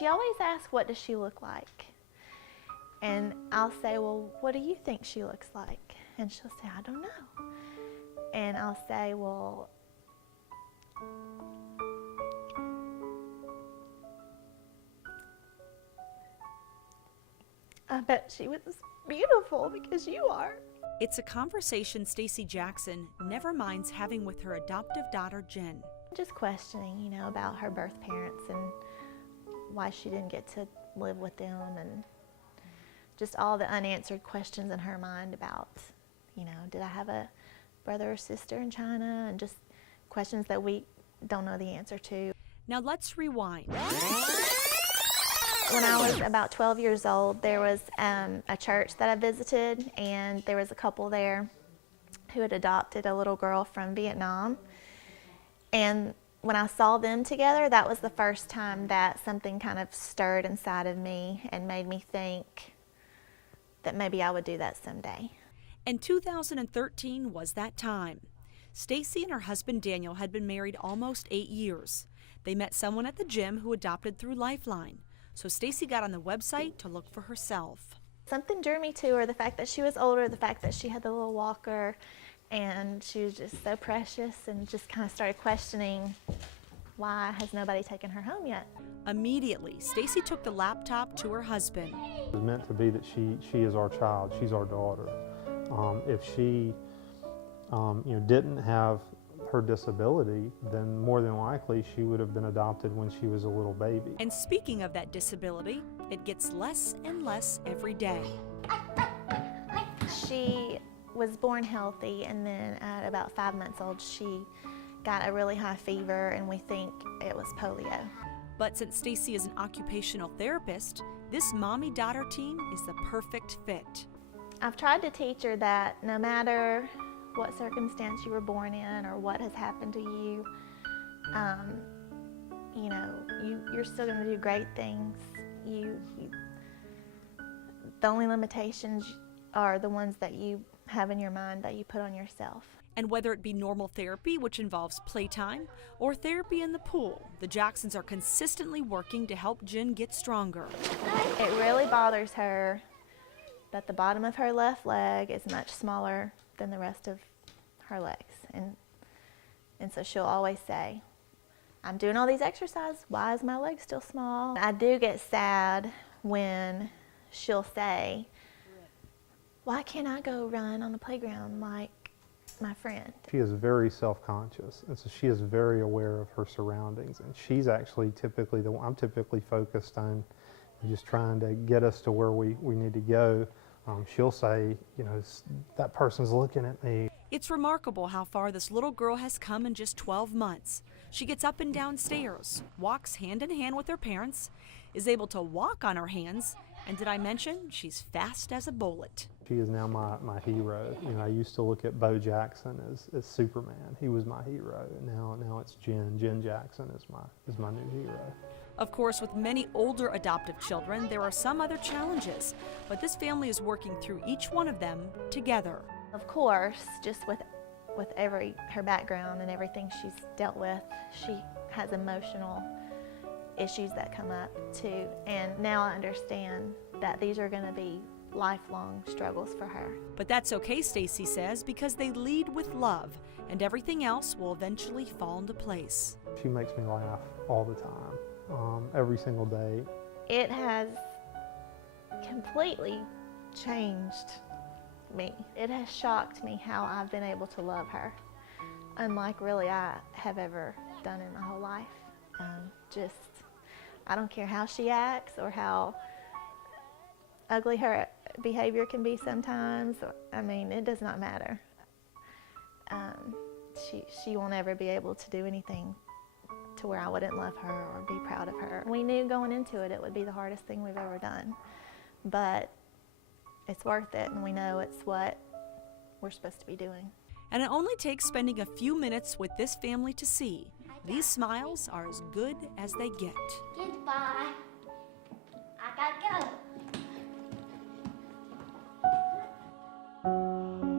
she always asks, what does she look like? And I'll say, well, what do you think she looks like? And she'll say, I don't know. And I'll say, well, I bet she was beautiful because you are. It's a conversation Stacey Jackson never minds having with her adoptive daughter, Jen. Just questioning, you know, about her birth parents and why she didn't get to live with them, and just all the unanswered questions in her mind about, you know, did I have a brother or sister in China, and just questions that we don't know the answer to. Now let's rewind. When I was about 12 years old, there was a church that I visited, and there was a couple there who had adopted a little girl from Vietnam. And when I saw them together, that was the first time that something kind of stirred inside of me and made me think that maybe I would do that someday. And 2013 was that time. Stacey and her husband Daniel had been married almost 8 years. They met someone at the gym who adopted through Lifeline. So Stacey got on the website to look for herself. Something drew me to her, the fact that she was older, the fact that she had the little walker, and she was just so precious, and just kind of started questioning, why has nobody taken her home yet? Immediately, Stacey took the laptop to her husband. It was meant to be that she is our child, she's our daughter. If she didn't have her disability, then more than likely she would have been adopted when she was a little baby. And speaking of that disability, it gets less and less every day. She was born healthy, and then at about 5 months old, she got a really high fever, and we think it was polio. But since Stacey is an occupational therapist, this mommy-daughter team is the perfect fit. I've tried to teach her that no matter what circumstance you were born in or what has happened to you, you're still going to do great things. The only limitations are the ones that you have in your mind that you put on yourself. And whether it be normal therapy, which involves playtime, or therapy in the pool, the Jacksons are consistently working to help Jen get stronger. It really bothers her that the bottom of her left leg is much smaller than the rest of her legs. And so she'll always say, I'm doing all these exercises, why is my leg still small? I do get sad when she'll say, why can't I go run on the playground like my friend? She is very self-conscious, and so she is very aware of her surroundings, and she's actually typically I'm typically focused on just trying to get us to where we need to go. She'll say, that person's looking at me. It's remarkable how far this little girl has come in just 12 months. She gets up and down stairs, walks hand in hand with her parents, is able to walk on her hands, and did I mention she's fast as a bullet. She is now my hero. I used to look at Bo Jackson as Superman. He was my hero. Now it's Jen. Jen Jackson is my new hero. Of course, with many older adoptive children, there are some other challenges, but this family is working through each one of them together. Of course, just with her background and everything she's dealt with, she has emotional issues that come up too. And now I understand that these are going to be lifelong struggles for her. But that's okay, Stacey says, because they lead with love, and everything else will eventually fall into place. She makes me laugh all the time, every single day. It has completely changed me. It has shocked me how I've been able to love her, unlike really I have ever done in my whole life. I don't care how she acts or how ugly her behavior can be sometimes. It does not matter. She won't ever be able to do anything to where I wouldn't love her or be proud of her. We knew going into it would be the hardest thing we've ever done, but it's worth it, and we know it's what we're supposed to be doing. And it only takes spending a few minutes with this family to see these smiles are as good as they get. Goodbye. I gotta go.